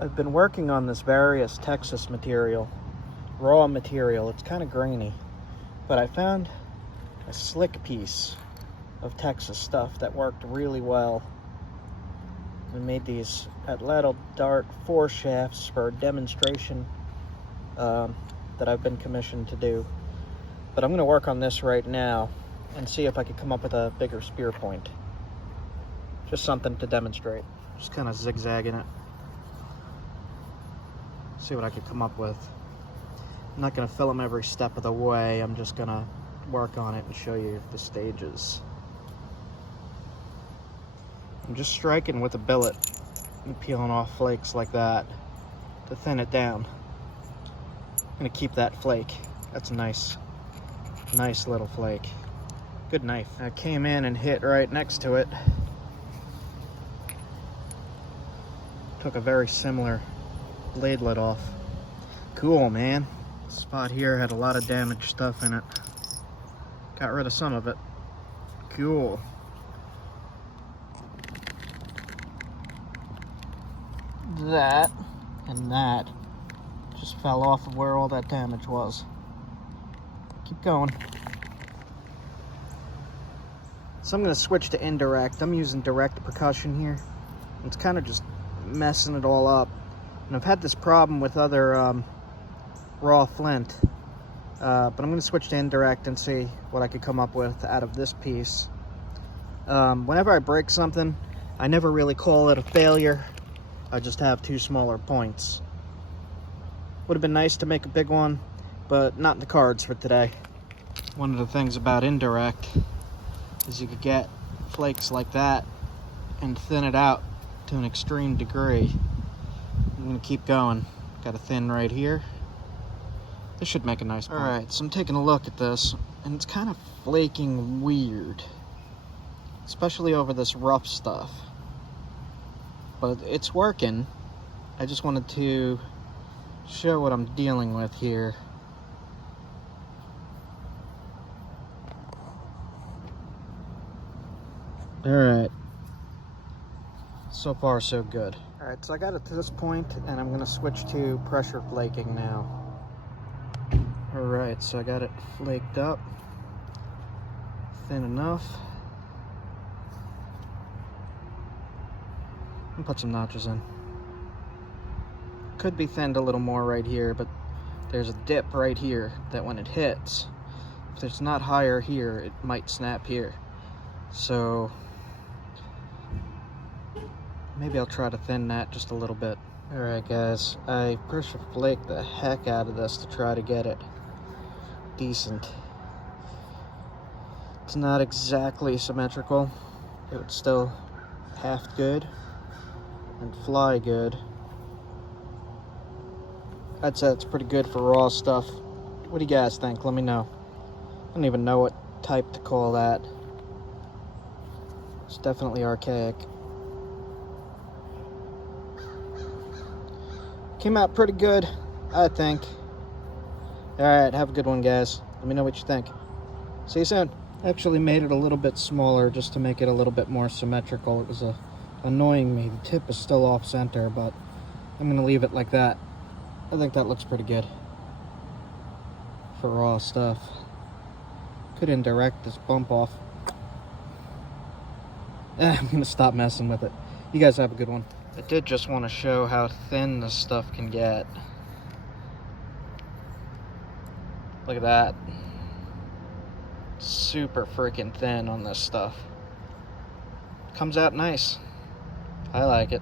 I've been working on this various Texas material, raw material. It's kind of grainy, but I found a slick piece of Texas stuff that worked really well. We made these Atlatl Dart 4 shafts for a demonstration that I've been commissioned to do. But I'm going to work on this right now and see if I could come up with a bigger spear point. Just something to demonstrate. Just kind of zigzagging it. See what I could come up with. I'm not going to film every step of the way. I'm just going to work on it and show you the stages. I'm just striking with a billet and peeling off flakes like that to thin it down. I'm going to keep that flake. That's a nice little flake. Good knife. I came in and hit right next to it. Took a very similar bladelet off. Cool, man. This spot here had a lot of damaged stuff in it. Got rid of some of it. Cool. That and that just fell off of where all that damage was. Keep going. So I'm going to switch to indirect. I'm using direct percussion here. It's kind of just messing it all up. And I've had this problem with other raw flint. But I'm going to switch to indirect and see what I could come up with out of this piece. Whenever I break something, I never really call it a failure. I just have two smaller points. Would have been nice to make a big one, but not in the cards for today. One of the things about indirect is you could get flakes like that and thin it out to an extreme degree. I'm gonna keep going. Got a thin right here. This should make a nice point. All right, so I'm taking a look at this, and it's kind of flaking weird, especially over this rough stuff. But it's working. I just wanted to show what I'm dealing with here. Alright. So far, so good. Alright, so I got it to this point, and I'm going to switch to pressure flaking now. Alright, so I got it flaked up. Thin enough. And put some notches in. Could be thinned a little more right here, but there's a dip right here that when it hits, if it's not higher here, it might snap here. So maybe I'll try to thin that just a little bit. Alright guys, I pressure flaked the heck out of this to try to get it decent. It's not exactly symmetrical. It would still haft good and fly good. I'd say it's pretty good for raw stuff. What do you guys think? Let me know. I don't even know what type to call that. It's definitely archaic. Came out pretty good, I think. Alright, have a good one, guys. Let me know what you think. See you soon. Actually made it a little bit smaller just to make it a little bit more symmetrical. It was annoying me. The tip is still off center, but I'm going to leave it like that. I think that looks pretty good for raw stuff. Could indirect this bump off. I'm going to stop messing with it. You guys have a good one. I did just want to show how thin this stuff can get. Look at that. Super freaking thin on this stuff. Comes out nice. I like it.